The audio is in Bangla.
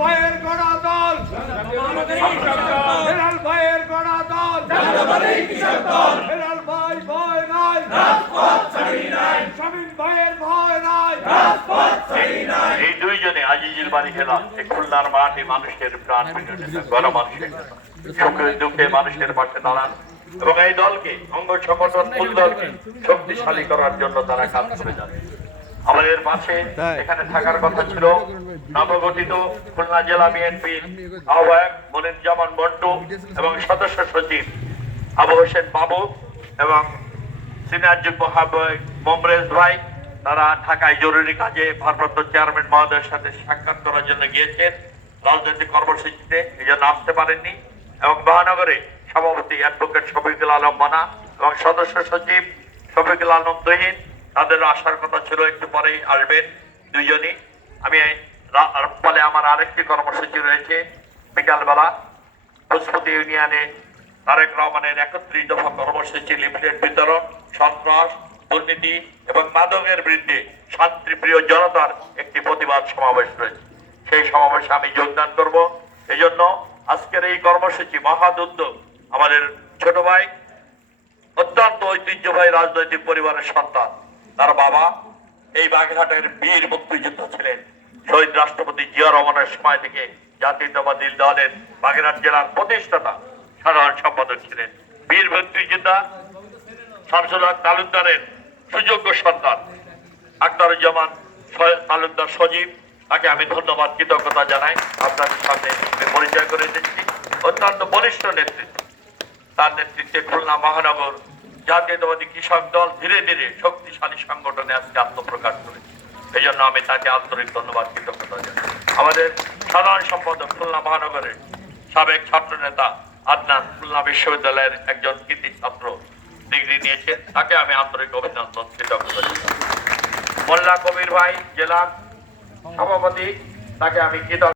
ভাইয়ের গড়া দল হেলাল ভাইয়ের গড়া দল হেলাল ভাই ভয় নাই। স্বামীন ভাইয়ের ভয় নাই। এই দুইজনে আজিজিল বাড়ি খেলা খুলনার মাঠে মানুষের প্রাণ গণমানুষের সুখে দুঃখে মানুষের পাশে দাঁড়ান। এবং এই দলকে অঙ্গ সংগঠন মূল দলকে শক্তিশালী করার জন্য তারা কাজ করে যাচ্ছে। আমাদের পাশে এখানে থাকার কথা ছিল নবগঠিত খুলনা জেলা বিএনপির আহ্বায়ক মনিরুজ্জামান মন্টু এবং সদস্য সচিব আবু হোসেন বাবু এবং সিনিয়র যুগ্ম আহ্বায়ক মমরেজ ভাই। তারা ঢাকায় জরুরি কাজে ভারপ্রাপ্ত চেয়ারম্যান মহোদয়ের সাথে সাক্ষাৎ করার জন্য গিয়েছেন। রাজনৈতিক কর্মসূচিতে এই জন্য আসতে পারেননি এবং মহানগরে সভাপতি অ্যাডভোকেট শফিকুল আলম মানা এবং সদস্য সচিব শফিকুল আলম তহিন তাদের আসার কথা ছিল, একটু পরেই আসবেন দুজনই আমি ফলে আমার আরেকটি কর্মসূচি রয়েছে। বিকালবেলা প্রস্তুতি ইউনিয়নে তারেক রহমানের একত্রিশ দফা কর্মসূচি, লিফলেট বিতরণ, সন্ত্রাস, দুর্নীতি এবং মাদকের বিরুদ্ধে শান্তিপ্রিয় জনতার একটি প্রতিবাদ সমাবেশ রয়েছে। সেই সমাবেশে আমি যোগদান করব। এই জন্য আজকের এই কর্মসূচি মহৎ উদ্যোগ আমাদের ছোট ভাই, অত্যন্ত ঐতিহ্যবাহী রাজনৈতিক পরিবারের সন্তান। বাবা, এই বাগেরহাটের বীর মুক্তিযুদ্ধ ছিলেন। শহীদ রাষ্ট্রপতি জিয়া রহমানের সময় থেকে জাতীয়তাবাদী দলের বাগেরহাট জেলার প্রতিষ্ঠাতা, সাধারণ সম্পাদক ছিলেন। বীর মুক্তিযোদ্ধা, শামসুল হক তালুকদারের সুযোগ্য সন্তান। আখতারুজ্জামান সয়- তালুকদার সজীব, তাকে আমি ধন্যবাদ, কৃতজ্ঞতা জানাই। আপনাদের সামনে পরিচয় করে দিচ্ছি। অত্যন্ত বলিষ্ঠ নেতৃত্ব। তার নেতৃত্বে খুলনা মহানগর জাতীয়তাবাদী কৃষক দল ধীরে ধীরে শক্তিশালী সংগঠনে আজকে আত্মপ্রকাশ করেছে। এই জন্য আমি তাকে আন্তরিক ধন্যবাদ কৃতজ্ঞতা জানাই। আমাদের সাধারণ সম্পাদক খুলনা মহানগরের সাবেক ছাত্র নেতা আদনান খুলনা বিশ্ববিদ্যালয়ের একজন কৃতি ছাত্র ডিগ্রি নিয়েছে। তাকে আমি আন্তরিক অভিনন্দন কৃতজ্ঞতা জানাই। মোল্লা কবির ভাই, জেলা সভাপতি, তাকে আমি কৃতজ্ঞ